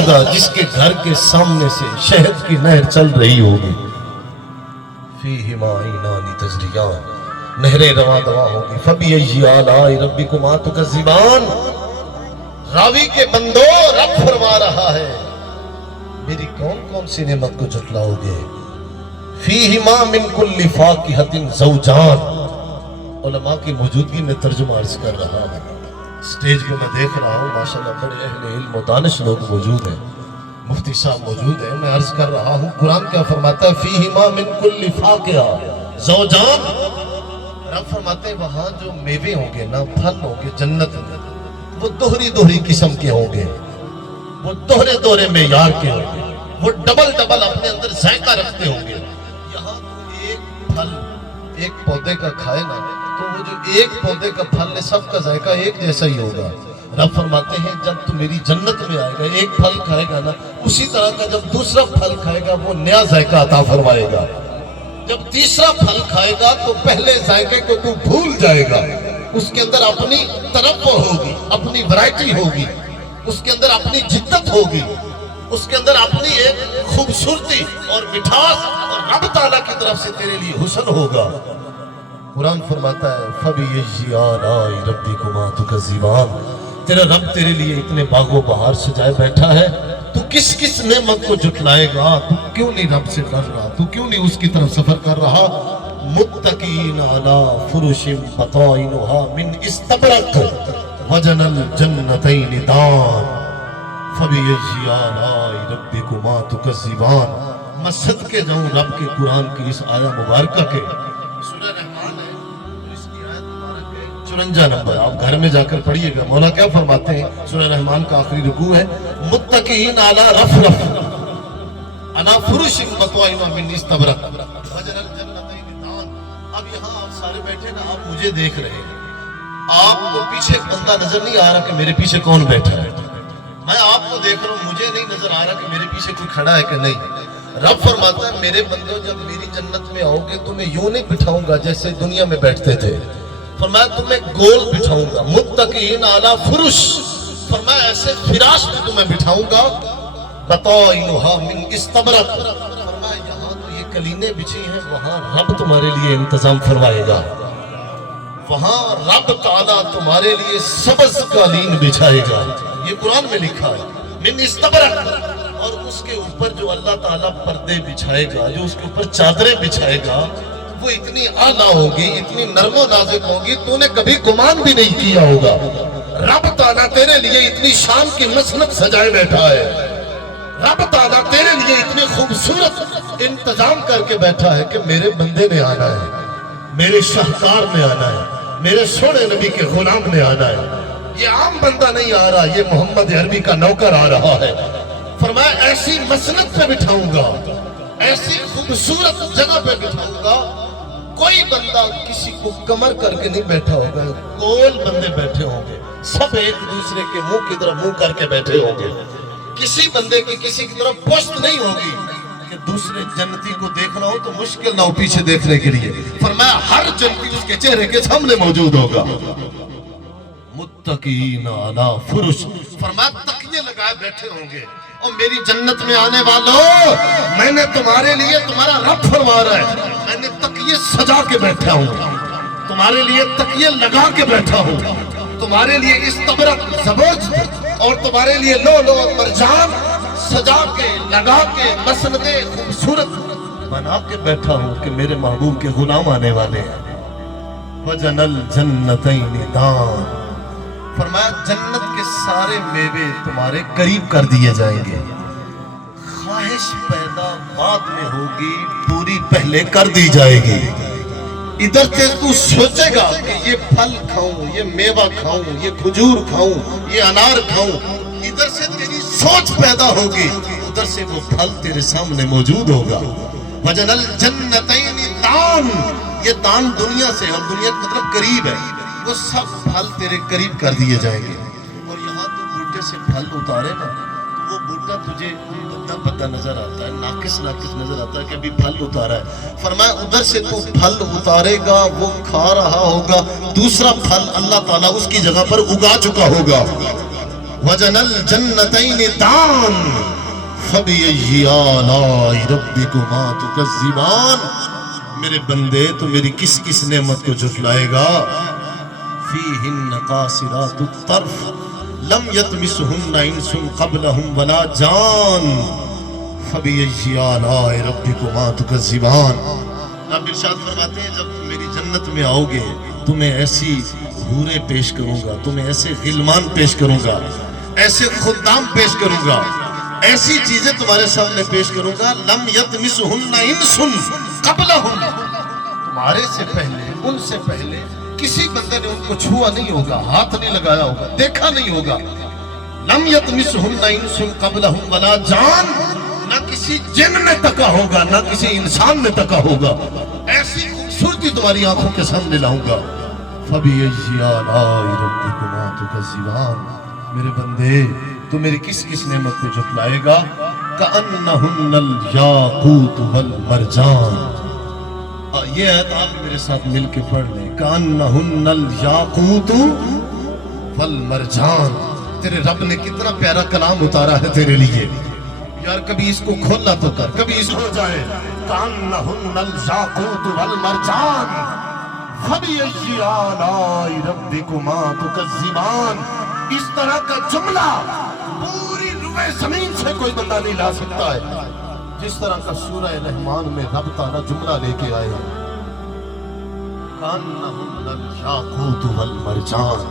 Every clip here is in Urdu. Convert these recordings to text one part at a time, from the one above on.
ہوگا جس کے گھر کے سامنے سے شہد کی نہر چل رہی ہوگی. فیہما عینان تجریان, نہریں رواں دواں ہوگی. فبأي آلاء ربكما تكذبان. راوی کے بندو, رب فرما رہا ہے میری کون کون سی نعمت کو جھٹلاؤ گے. فیہما من کل فاکہۃ زوجان. علماء کی موجودگی میں ترجمہ عرض کر رہا ہوں. سٹیج پہ میں دیکھ رہا ہوں ماشاءاللہ بڑے اہل علم و دانش لوگ موجود ہیں, مفتی صاحب موجود ہیں. میں عرض کر رہا ہوں قرآن کیا فرماتا ہے, فیہما من کل فاکہہ زوجان. رب فرماتے ہیں وہاں جو میوے ہوں گے نا, پھل ہوں گے جنت میں, وہ دوہری دوہری قسم کے ہوں گے, وہ دوہرے دوہرے معیار کے ہوں گے, وہ ڈبل ڈبل اپنے اندر ذائقہ رکھتے ہوں گے. یہاں تو ایک پھل ایک پودے کا کھائے نا تو وہ جو ایک پودے کا پھل ہے سب کا ذائقہ ایک جیسا ہی ہوگا. رب فرماتے ہیں جب تو میری جنت میں آئے گا ایک پھل کھائے گا نا, اسی طرح کا جب دوسرا پھل کھائے گا وہ نیا ذائقہ عطا فرمائے گا. جب تیسرا پھل کھائے گا تو پہلے ذائقے کو تو بھول جائے گا. اس کے اندر اپنی تنوع ہوگی, اپنی ورائٹی ہوگی, اس کے اندر اپنی جدت ہوگی, اس کے اندر اپنی ایک خوبصورتی اور مٹھاس اور رب تعالیٰ کی طرف سے تیرے لیے حسن ہوگا. قرآن فرماتا ہے فَبِأَيِّ آلَاءِ رَبِّكُمَا تُكَذِّبَانِ. تیرا رب تیرے لیے اتنے باغ و بہار سجائے بیٹھا ہے, تو کس کس نعمت کو جھٹلائے گا؟ تو کیوں نہیں رب سے ڈر رہا, تو کیوں نہیں اس کی طرف سفر کر رہا؟ متقین علی فرش بطائنها من استبرق وجن الجنتین دان. فبأي آلاء ربكما تكذبان. میں صدقے جاؤں رب کے قرآن کی اس آیہ مبارکہ کے. سورہ رحمان ہے, اس کی آیت مبارک ہے 54 نمبر, آپ گھر میں جا کر پڑھیے گا. مولا کیا فرماتے ہیں, سورہ رحمان کا آخری رکوع ہے, متقین علی رفرف علی فرش بطائنها من استبرق وجن الجنتین دان. اب یہاں آپ سارے بیٹھے نا, آپ مجھے دیکھ رہے ہیں, آپ کو پیچھے بندہ نظر نہیں آ رہا کہ میرے پیچھے کون بیٹھا ہے. میں آپ کو دیکھ رہا ہوں, مجھے نہیں نظر آ رہا کہ میرے پیچھے کوئی کھڑا ہے کہ نہیں. رب فرماتا ہے میرے بندوں جب میری جنت میں آؤ گے تمہیں یوں نہیں بٹھاؤں گا جیسے دنیا میں بیٹھتے تھے. فرمایا تمہیں گول بٹھاؤں گا. متقین علی فرش, فرمایا ایسے فراش میں تمہیں بٹھاؤں گا. بطائنها من استبرق, فرمایا یہاں تو یہ قلینیں بچھی ہیں, وہاں رب تمہارے لیے انتظام فرمائے گا. وہاں رب تعالیٰ تمہارے لیے سبز قالین بچھائے گا. یہ قرآن میں لکھا ہے من استبرق. اور اس کے اوپر جو اللہ تعالیٰ پردے بچھائے گا, جو اس کے اوپر چادریں بچھائے گا, وہ اتنی اعلیٰ ہوگی, اتنی نرم و نازک ہوگی, تو نے کبھی گمان بھی نہیں کیا ہوگا. رب تعالیٰ تیرے لیے اتنی شان کی مسند سجائے بیٹھا ہے. رب تعالیٰ تیرے لیے اتنی خوبصورت انتظام کر کے بیٹھا ہے کہ میرے بندے نے آنا ہے, میرے شاہکار نے آنا ہے, میرے سونے نبی کے غلام نے آنا ہے. یہ عام بندہ نہیں آ رہا, یہ محمد عربی کا نوکر آ رہا ہے. فرمایا ایسی مسند پہ بٹھاؤں گا, ایسی خوبصورت جگہ پہ بٹھاؤں گا, کوئی بندہ کسی کو کمر کر کے نہیں بیٹھا ہوگا, گول بندے بیٹھے ہوں گے, سب ایک دوسرے کے منہ کی طرف منہ کر کے بیٹھے ہوں گے. کسی بندے کی کسی کی طرف پشت نہیں ہوگی کہ دوسرے جنتی کو دیکھنا ہو تو مشکل نہ ہو پیچھے دیکھنے کے لیے. فرمایا ہر جنتی اس کے چہرے کے سامنے موجود ہوگا. متقین علی فرش, فرمایا تکیے لگائے بیٹھے ہوں گے. اور میری جنت میں آنے والوں, میں نے تمہارے لیے, تمہارا رب فرما رہا ہے, میں نے تکیے سجا کے بیٹھا ہوں, تمہارے لیے تکیے لگا کے بیٹھا ہوں, تمہارے لیے استبرق زبرجد اور تمہارے لیے لؤلؤ اور مرجان سجا کے لگا کے مسندیں خوبصورت بنا کے بیٹھا ہوں کہ میرے محبوب کے غلام آنے والے ہیں. وجن الجنتین دان. فرمایا جنت کے سارے میوے تمہارے قریب کر دیے جائیں گے. خواہش پیدا بعد میں ہوگی, پوری پہلے کر دی جائے گی. ادھر سے تو سوچے گا کہ یہ پھل کھاؤں, یہ میوہ کھاؤں, یہ کھجور کھاؤں, یہ انار کھاؤں, ادھر سے تیری سوچ پیدا ہوگی, ادھر سے وہ پھل تیرے سامنے موجود ہوگا. وجن الجنتین دان. یہ دان دنیا سے, اور دنیا کا مطلب قریب ہے, وہ سب پھل تیرے قریب کر دیے جائیں گے. اور یہاں تو بوٹے سے پھل اتارے نا, وہ بوٹا تجھے بدا بدا نظر آتا ہے, ناقص ناقص نظر آتا ہے کہ ابھی پھل اتارا ہے. فرمایا ادھر سے تو پھل اتارے گا, وہ کھا رہا ہوگا, دوسرا پھل اللہ تعالیٰ اس کی جگہ پر اگا چکا ہوگا. وجنل جنتین دان فبأي آلاء ربكما تكذبان. میرے بندے تو میری کس کس نعمت کو جھٹلائے گا؟ فیہن قاصرات الطرف لم یطمثہن انس قبلہم ولا جان فبأي آلاء ربكما تكذبان. آپ ارشاد فرماتے ہیں جب تم میری جنت میں آؤ گے تمہیں ایسی حوریں پیش کروں گا، تمہیں ایسے غلمان پیش کروں گا، ایسے خدام پیش کروں گا، ایسی چیزیں تمہارے سامنے پیش کروں گا لم یطمثہن انس قبلہم، تمہارے سے پہلے، ان سے پہلے کسی بندے نے ان کو چھوا نہیں ہوگا، ہاتھ نہیں لگایا ہوگا، دیکھا نہیں ہوگا. لم یطمثہن انس قبلہم ولا جان، نہ کسی جن نے تکا ہوگا نہ کسی انسان نے تکا ہوگا. ایسی خوبصورتی تمہاری آنکھوں کے سامنے لاؤں گا. فَبِأَيِّ آلَاءِ رَبِّكُمَا تُكَذِّبَانِ. میرے بندے تو میری کس کس نعمت کو جھٹلائے گا؟ كَأَنَّهُنَّ الْيَاقُوتُ وَالْمَرْجَانُ. یہ آیت آپ میرے ساتھ مل کے پڑھ لیں. كَأَنَّهُنَّ الْيَاقُوتُ وَالْمَرْجَانُ. تیرے رب نے کتنا پیارا کلام اتارا ہے تیرے لیے یار. کبھی اس کو کھولا تو کر، کبھی اس ہو جائے. كَأَنَّهُنَّ الْيَاقُوتُ وَالْمَرْجَانُ فَبِأَيِّ آلَاءِ رَبِّكُمَا تُكَذِّبَانِ. اس طرح کا جملہ پوری روئے زمین سے کوئی بندہ نہیں لا سکتا ہے جس طرح کا سورہ رحمان میں رب تعالیٰ جملہ لے کے آئے. كَأَنَّهُنَّ الْيَاقُوتُ وَالْمَرْجَانُ.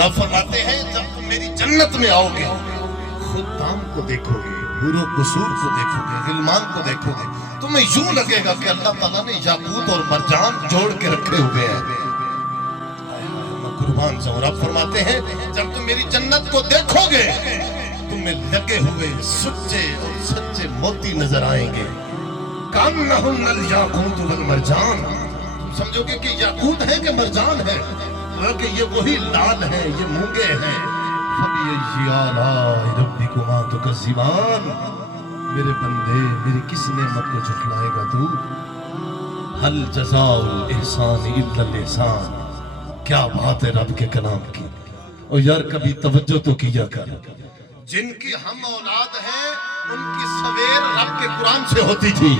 رب فرماتے ہیں جب تم میری جنت میں آؤ گے خدام کو دیکھو گے، حور و قصور کو دیکھو گے، غلمان کو دیکھو گے، تمہیں یوں لگے گا کہ اللہ تعالیٰ نے یاقوت اور مرجان جوڑ کے رکھے ہوئے ہیں. میں قربان جاؤں. رب فرماتے ہیں جب تم میری جنت کو دیکھو گے تمہیں لگے ہوئے سچے اور سچے موتی نظر آئیں گے. كَأَنَّهُنَّ الْيَاقُوتُ وَالْمَرْجَانُ. تم سمجھو گے کہ یاقوت ہے کہ مرجان ہے، کہ یہ وہی لال ہیں، یہ مونگے ہیں. فَبِأَيِّ آلَاءِ رَبِّكُمَا تُكَذِّبَانِ. میرے بندے میری کس نعمت کو جھٹلائے گا تو؟ هَلْ جَزَاءُ الْإِحْسَانِ إِلَّا الْإِحْسَانُ. کیا بات ہے رب کے کلام کی. اور یار کبھی توجہ تو کیا کر. جن کی ہم اولاد ہیں ان کی سویر رب کے قرآن سے ہوتی تھی.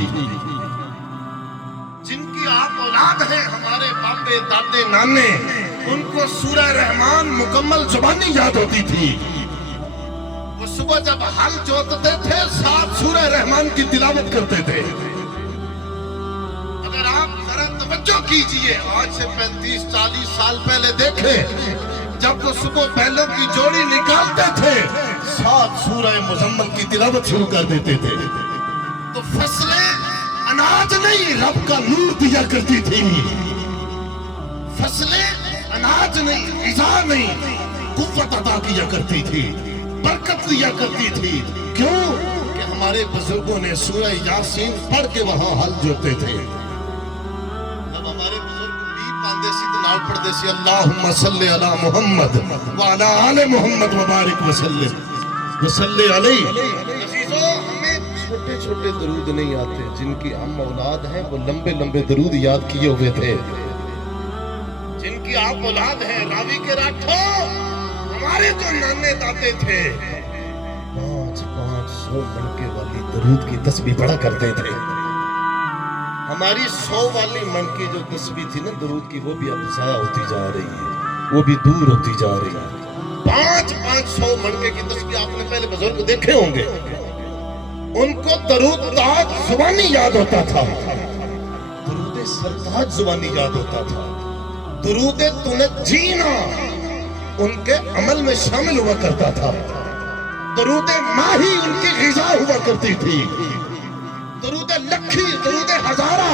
جن کی آپ اولاد ہیں ہمارے باپے دادے نانے ان کو سورہ رحمان مکمل زبانی یاد ہوتی تھی. وہ صبح جب ہل جوتتے تھے ساتھ سورہ رحمان کی تلاوت کرتے تھے. اگر آپ ذرا توجہ کیجئے آج سے 35-40 سال پہلے دیکھیں جب وہ صبح بیلوں کی جوڑی نکالتے تھے ساتھ سورہ مزمل کی تلاوت شروع کر دیتے تھے. تو فصلیں اناج نہیں رب کا نور دیا کرتی تھی. فصلیں اناج نہیں، غذا نہیں، قوت عطا کیا کرتی تھی، برکت دیا کرتی تھی. کیوں کہ ہمارے بزرگوں نے سورہ یاسین پڑھ کے وہاں ہل جوتے تھے. جب ہمارے بزرگ بیت باندھے سی تو نال پڑھتے سی اللہم صلی علی محمد وعلی آل محمد وبارک وسلم وصلی علیہ. عزیزو ہمیں چھوٹے چھوٹے درود نہیں آتے. جن کی ہم اولاد ہیں وہ لمبے لمبے درود یاد کیے ہوئے تھے. جن کی آپ اولاد ہیں راوی کے راٹھو ہمارے جو نانے داتے تھے 500 منکے والی درود کی تسبیح پڑھا کرتے تھے. ہماری 100 والی منکی جو تسبیح تھی نا درود کی وہ بھی اب ضائع ہوتی جا رہی ہے، وہ بھی دور ہوتی جا رہی ہے. 500 منکے کی تسبیح آپ نے پہلے بزرگ دیکھے ہوں گے. ان کو درود تاج زبانی یاد ہوتا تھا، درود سرتاج زبانی یاد ہوتا تھا. درود تنجینا ان کے عمل میں شامل ہوا کرتا تھا. درود ماہی ان کی غذا ہوا کرتی تھی. درود لکھی، درود ہزارہ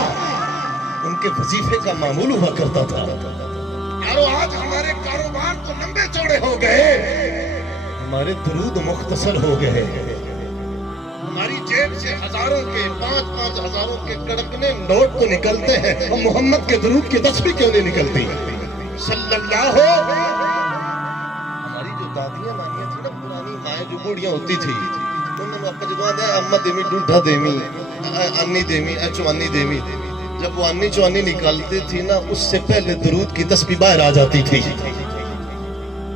ان کے وظیفے کا معمول ہوا کرتا تھا. یارو آج ہمارے کاروبار تو لمبے چوڑے ہو گئے، ہمارے درود مختصر ہو گئے. ہماری جیب سے ہزاروں کے 5-5 ہزاروں کے کڑکنے نوٹ تو نکلتے ہیں اور محمد کے درود کی تسبیح کیوں نہیں نکلتی؟ صلی اللہ ہو. ہماری جو دادیاں نانیاں تھی نا پرانی مائیں جو بوڑھیاں ہوتی تھی انہوں نے اپنے جدوان ہے امہ دیمی ڈوڈھا دیمی انی دیمی چوانی دیمی. جب وہ انی چوانی نکالتی تھی نا اس سے پہلے درود کی تسبیح باہر آ جاتی تھی.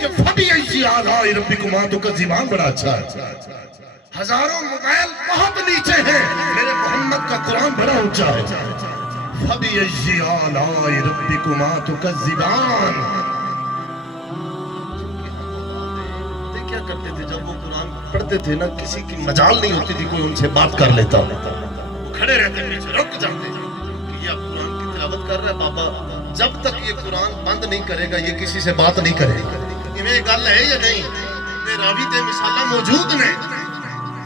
کہ فبأي آلاء ربكما تكذبان بڑا اچھا ہے. ہزاروں موبائل بہت نیچے ہیں، میرے محمد کا قرآن بڑا اونچا ہے. فبأي آلاء ربكما تكذبان. کیا کرتے تھے جب وہ قرآن پڑھتے تھے نا، کسی کی مجال نہیں ہوتی تھی کوئی ان سے بات کر لیتا. وہ کھڑے رہتے پیچھے، رک جاتے کہ یہ اب قرآن کی تلاوت کر رہا ہے بابا، جب تک یہ قرآن بند نہیں کرے گا یہ کسی سے بات نہیں کرے گا. یہ گل ہے یا نہیں؟ یہ راوی تے مثالہ موجود نے.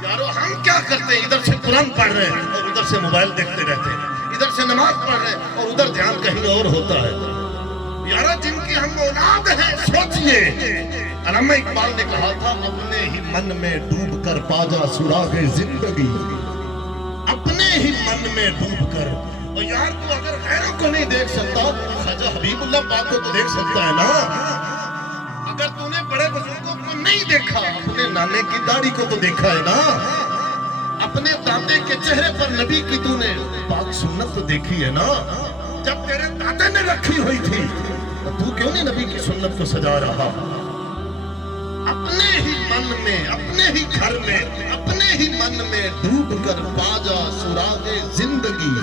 یارو ہم کیا کرتے ہیں؟ ادھر سے قرآن پڑھ رہے ہیں اور ادھر سے موبائل دیکھتے رہتے ہیں، ادھر سے نماز پڑھ رہے ہیں اور ادھر دھیان کہیں اور ہوتا ہے. یارو جن کی ہم اولاد ہیں سوچئے. علامہ اقبال نے کہا تھا اپنے ہی من میں ڈوب کر پا جا سراغ زندگی. اپنے ہی من میں ڈوب کر. اور یار تو اگر غیروں کو نہیں دیکھ سکتا خواجہ حبیب اللہ پاک کو تو دیکھ سکتا ہے نا. اگر تو نے بڑے بزرگوں کو نہیں دیکھا اپنے نانے کی داڑھی کو تو دیکھا ہے نا. اپنے دادے کے چہرے پر نبی کی تو نے پاک سنت تو دیکھی ہے نا. جب تیرے دادے نے رکھی ہوئی تھی تو کیوں نہیں نبی کی سنت کو سجا رہا؟ اپنے ہی من میں، اپنے ہی گھر میں، اپنے ہی من میں ڈوب کر پا جا سراغ زندگی.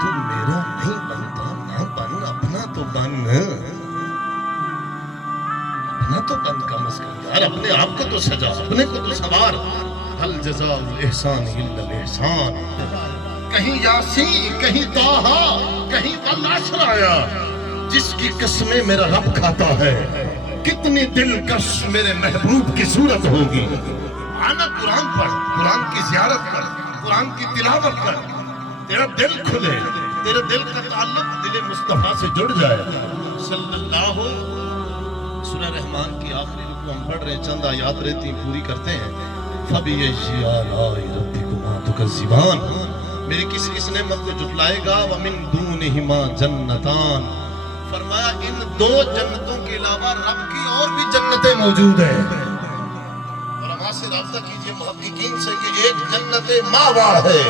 تو میرا نہیں بنتا نہ بن، اپنا تو بن. اپنا تو بن کم از کم یار، اپنے آپ کو تو سجا، اپنے کو تو سوار. هل جزاء الاحسان الا الاحسان. کہیں یاسین، کہیں طٰہٰ، کہیں والعصر آیا. جس کی قسمیں میرا رب کھاتا ہے کتنی دلکش میرے محبوب کی صورت ہوگی. آنا قرآن پڑھ، قرآن کی زیارت کر، قرآن کی تلاوت کر، تیرا دل کھلے، تیرے دل کا تعلق دل مصطفیٰ سے جڑ جائے. صلی اللہ. سورہ رحمان کی آخری رکوع ہم پڑھ رہے ہیں، چند آیات رہتی ہیں پوری کرتے ہیں. فَبِأَيِّ آلَاءِ رَبِّكُمَا تُكَذِّبَانِ. میری کس کس نعمت کو جھٹلائے گا؟ وَمِن دُونِهِمَا جَنَّتَانِ. فرمایا ان دو جنتوں کے علاوہ رب کی اور بھی جنتیں موجود ہیں. علماء سے رابطہ کیجئے، محققین سے، کہ ایک جنت ماوا ہے،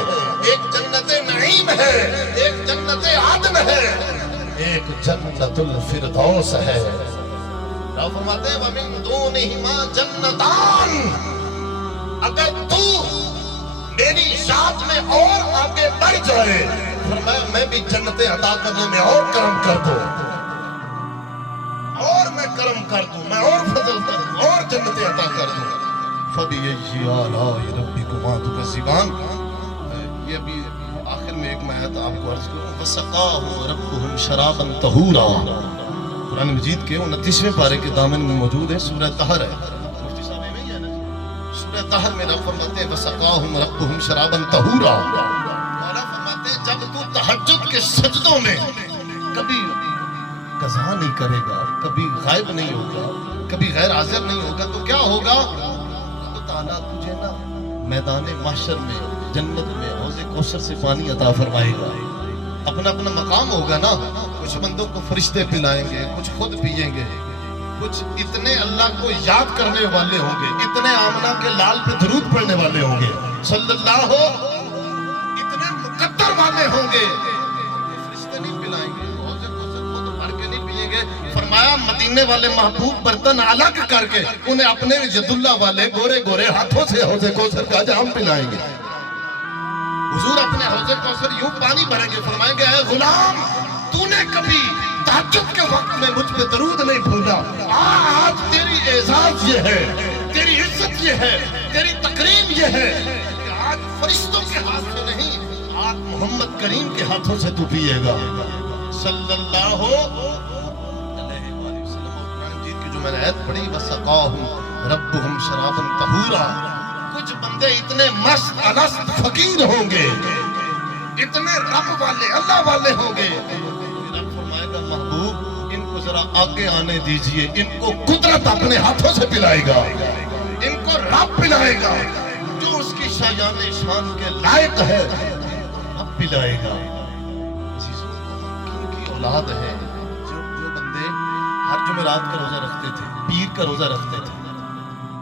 ایک جنت نعیم ہے، ایک جنت عدن ہے، ایک جنت الفردوس ہے. رب فرماتے ہیں وَمِن دُونِهِمَا جَنَّتَانِ. اگر تو میری ذات میں اور آگے بڑھ جائے فرمایا میں بھی جنتیں عطا کرنے میں اور کرم کر دوں، اور میں کرم کر دوں، میں اور فضل کر دوں، اور جنتیں عطا کر دوں. فَبِأَيِّ آلَاءِ رَبِّكُمَا تُكَذِّبَانِ. یہ ابھی آخر میں ایک میں آیت آپ کو عرض کروں. وَسَقَاهُمْ رَبُّهُمْ شَرَابًا طَهُورًا. قرآن مجید کے 29ویں پارے کے دامن میں موجود ہے، سورہ طہر ہے. مفتی صاحب میں ہے نا سورہ طہر میں رب فرماتے ہیں وَسَقَاهُمْ رَبُّهُمْ شَرَابًا طَهُورًا. مولا فرماتے ہیں جب تو تہجد کے سجدوں میں کبھی قضا نہیں کرے گا، کبھی غائب نہیں ہوگا، کبھی غیر حاضر نہیں ہوگا، تو کیا ہوگا؟ اللہ تعالیٰ تجھے نا میدان محشر میں، جنت میں حوض کوثر سے پانی عطا فرمائے گا. اپنا اپنا مقام ہوگا نا. کچھ بندوں کو فرشتے پلائیں گے، کچھ خود پیئیں گے، کچھ اتنے اللہ کو یاد کرنے والے ہوں گے، اتنے آمنہ کے لال پہ درود پڑھنے والے ہوں گے صلی اللہ ہو، اتنے مقدر والے ہوں گے. فرشتے نہیں پلائیں گے، حوض کوثر خود بھر کے نہیں پیئیں گے. فرمایا مدینے والے محبوب برتن الگ کر کے انہیں اپنے ید اللہ والے گورے گورے ہاتھوں سے حوض کوثر کا جام پلائیں گے. حضور اپنے حوض کوثر یوں پانی بھریں گے، فرمائیں گے اے غلام تو نے کبھی تہجد کے وقت میں مجھ پہ درود نہیں بھولا، آج تیری اعزاز یہ ہے، تیری عزت یہ ہے، تیری تکریم یہ ہے کہ آج فرشتوں کے ہاتھ سے نہیں، آج محمد کریم کے ہاتھوں سے تو پیے گا صلی اللہ علیہ وآلہ وسلم. قرآن مجید کی جو میں نے آیت پڑھی وَسَقَاهُمْ رَبُّهُمْ شَرَابًا طَهُورًا. کچھ بندے اتنے مست الست فقیر ہوں گے، اتنے رب والے اللہ والے ہوں گے. رب فرمائے گا محبوب ان کو ذرا آگے آنے دیجئے، ان کو قدرت اپنے ہاتھوں سے پلائے گا، ان کو رب پلائے گا جو اس کی شایان شان کے لائق ہے، رب پلائے گا. کن کی اولاد ہے جو بندے ہر جمعرات کا روزہ رکھتے تھے، پیر کا روزہ رکھتے تھے.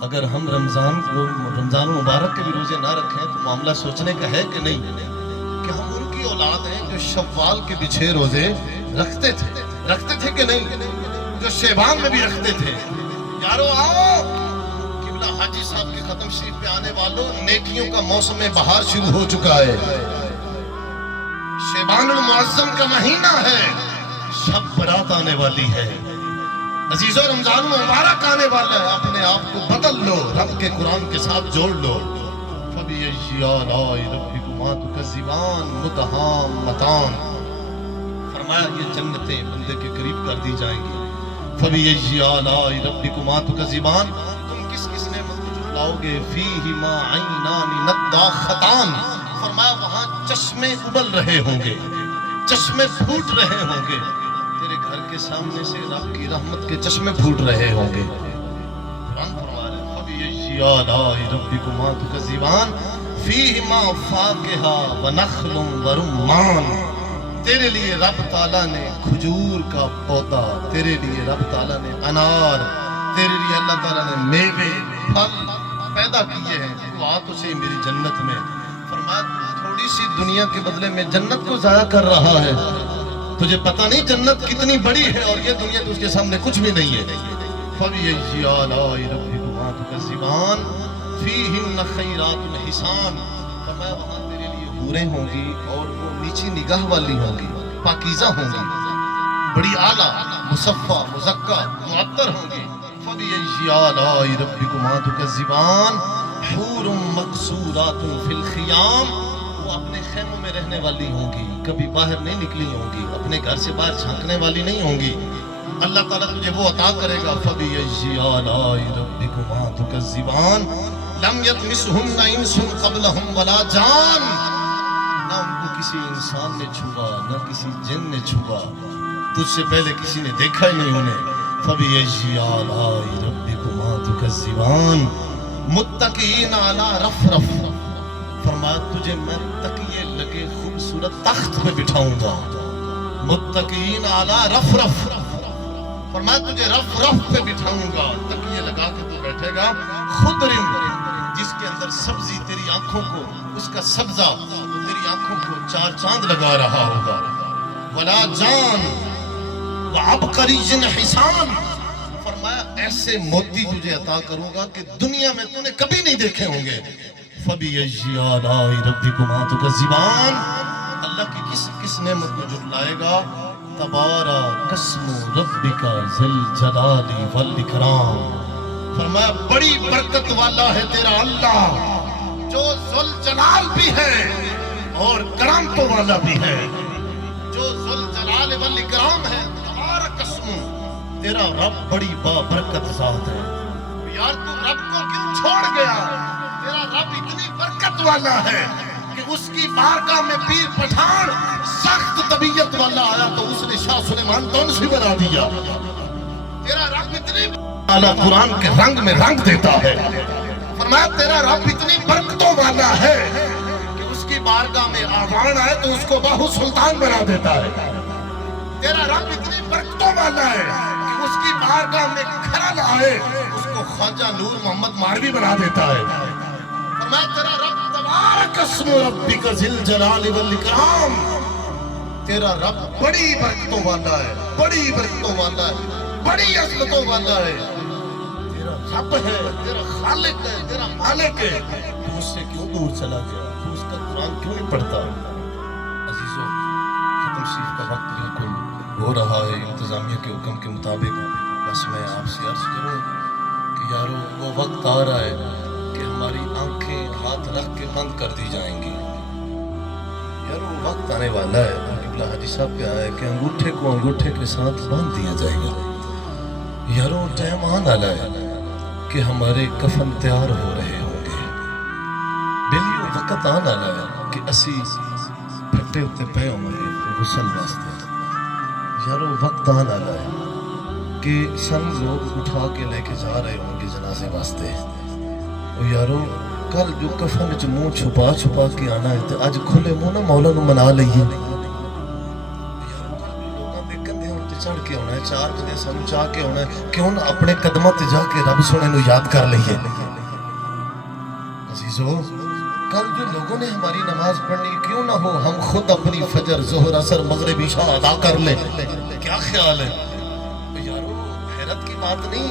اگر ہم رمضان مبارک کے بھی روزے نہ رکھیں تو معاملہ سوچنے کا ہے کہ نہیں کہ ہم ان کی اولاد ہیں جو شوال کے بھی 6 روزے رکھتے تھے کہ نہیں، جو شعبان میں بھی رکھتے تھے. یارو آؤ قبلہ حاجی صاحب کے ختم شریف پہ آنے والوں، نیکیوں کا موسم بہار شروع ہو چکا ہے، شعبان المعظم کا مہینہ ہے، شب برات آنے والی ہے، عزیزو رمضان مبارک آنے والا ہے، اپنے آپ کو بدل لو، رب کے قرآن کے ساتھ جوڑ لو۔ فَبِأَيِّ آلَاءِ رَبِّكُمَا تُكَذِّبَانِ مُدْهَامَّتَانِ، فرمایا یہ جنتیں بندے کے قریب کر دی جائیں گی۔ فَبِأَيِّ آلَاءِ رَبِّكُمَا تُكَذِّبَانِ، تم کس کس نعمت کو جھٹلاؤ گے؟ فِيهِمَا عَيْنَانِ نَضَّاخَتَانِ، فرمایا وہاں چشمے ابل رہے ہوں گے، چشمے پھوٹ رہے ہوں گے، تیرے گھر کے سامنے سے رب کی رحمت کے چشمے پھوٹ رہے ہوں گے۔ قرآن فرما رہے ہیں فَبِأَيِّ آلَاءِ رَبِّكُمَا تُكَذِّبَانِ فِيهِمَا فَاكِهَةٌ وَنَخْلٌ وَرُمَّانٌ، تیرے لیے رب تعالیٰ نے کھجور کا پودا، تیرے لیے رب تعالیٰ نے انار، تیرے لیے اللہ تعالیٰ نے میوے پھل پیدا کیے ہیں، تو آ تو صحیح میری جنت میں۔ فرمایا تو تھوڑی سی دنیا کے بدلے میں جنت کو ضائع کر رہا ہے، تجھے پتہ نہیں جنت کتنی بڑی ہے، اور یہ دنیا تو اس کے سامنے کچھ بھی نہیں ہے۔ فَبِأَيِّ آلَاءِ رَبِّكُمَا تُكَذِّبَانِ فِيهِنَّ خَيْرَاتٌ حِسَانٌ، فرمایا وہاں تیرے لیے حوریں ہوں گی اور وہ نیچی نگاہ والی ہوں گی، پاکیزہ ہوں گی، بڑی اعلیٰ مصفہ مزکہ معطر ہوں گی۔ فَبِأَيِّ آلَاءِ رَبِّكُمَا تُكَذِّبَانِ حُورٌ مَقْصُورَاتٌ فِي الْخِيَامِ، وہ اپنے خیموں میں رہنے والی ہوں گی، کبھی باہر نہیں نکلی ہوں گی، اپنے گھر سے باہر جھانکنے والی نہیں ہوں گی، اللہ تعالیٰ تجھے وہ عطا کرے گا۔ فَبِأَيِّ آلَاءِ رَبِّكُمَا تُكَذِّبَانِ لَمْ يَطْمِثْهُنَّ إِنسٌ قَبْلَهُمْ وَلَا جَانٌ، نہ ان کو کسی انسان نے چھوا، نہ کسی جن نے چھوا، تجھ سے پہلے کسی نے دیکھا ہی نہیں انہیں۔ فَبِأَيِّ آلَاءِ رَبِّكُمَا تُكَذِّبَانِ مُتَّكِئِينَ عَلَىٰ رَفْرَفٍ، فرمایا تجھے میں تکیے لگے خوبصورت تخت پہ بٹھاؤں گا، متقین علی رفرف، فرمایا تجھے رف پہ بٹھاؤں گا، تکیے لگا کے تو بیٹھے گا، خضرن، جس کے اندر سبزی تیری آنکھوں کو، اس کا سبزہ تیری آنکھوں کو چار چاند لگا رہا ہوگا، ولا جان وعبقری حسان، فرمایا ایسے موتی تجھے عطا کروں گا کہ دنیا میں تو نے کبھی نہیں دیکھے ہوں گے۔ فَبِأَيِّ آلَاءِ رَبِّكُمَا تُكَذِّبَانِ، اللہ کی کس کس نعمت کو جھٹلائے گا؟ تبارک اسم ربک ذی الجلال والاکرام، فرمایا بڑی برکت والا ہے تیرا اللہ، جو ذوالجلال بھی ہے اور کرامتوں والا بھی ہے، جو ذوالجلال والاکرام ہے، تبارک اسم، تیرا رب بڑی بابرکت ذات ہے۔ یار تو رب کو کیوں چھوڑ گیا؟ تیرا رب اتنی برکت والا ہے کہ اس کی بارگاہ میں پیر پٹھان سخت طبیعت والا آیا تو اس نے شاہ سلیمان تونسی بنا دیا۔ تیرا رب اتنی اعلیٰ قرآن کے رنگ میں رنگ دیتا ہے، فرمایا تیرا رب اتنی برکتوں والا ہے کہ اس کی بارگاہ میں آوان آئے تو اس کو باہو سلطان بنا دیتا ہے۔ تیرا رب اتنی برکتوں والا ہے کہ اس کی بارگاہ میں کھرل آئے اس کو خواجہ نور محمد ماروی بنا دیتا ہے۔ فرمایا تیرا رب تبارک اسم ربک ذی الجلال والاکرام، تیرا رب بڑی برکتوں والا ہے، بڑی برکتوں والا ہے، بڑی عظمتوں والا ہے، تیرا رب ہے، تیرا خالق ہے، تیرا مالک ہے، تو اس سے کیوں دور چلا گیا؟ تو اس کا قرآن کیوں نہیں پڑھتا؟ عزیزو ختم شریف کا وقت بالکل ہو رہا ہے انتظامیہ کے حکم کے مطابق، بس میں آپ سے عرض کروں کہ یارو وہ وقت آ رہا ہے کہ ہماری آنکھیں ہاتھ رکھ کے بند کر دی جائیں گی، یارو وقت آنے والا ہے، قبلہ حاجی صاحب کہا ہے کہ انگوٹھے کو انگوٹھے کے ساتھ باندھ دیا جائے گا، یارو ٹائم آن والا ہے کہ ہمارے کفن تیار ہو رہے ہوں گے، بیلیو وقت آن والا ہے کہ اسی پھٹے ہوتے پے ہوں گے غسل واسطے، یارو وقت آن والا ہے کہ سن لوگ اٹھا کے لے کے جا رہے ہوں گے جنازے واسطے، اور یارو کل جو کفن وچ منہ چھپا چھپا کے آنا ہے تے اج کھلے منہ نہ مولا نو منا لئیے، لوگاں دے کندھے تے چڑھ کے ہونا ہے، چار بجے سانو چاہ کے ہونا ہے، کیوں نہ اپنے قدماں تے جا کے رب سونے نو یاد کر لئیے۔ عزیزو کل جو لوگوں نے ہماری نماز پڑھنی کیوں نہ ہو ہم خود اپنی فجر ظہر عصر مغرب عشاء ادا کر لیں، کیا خیال ہے؟ یارو حیرت کی بات نہیں،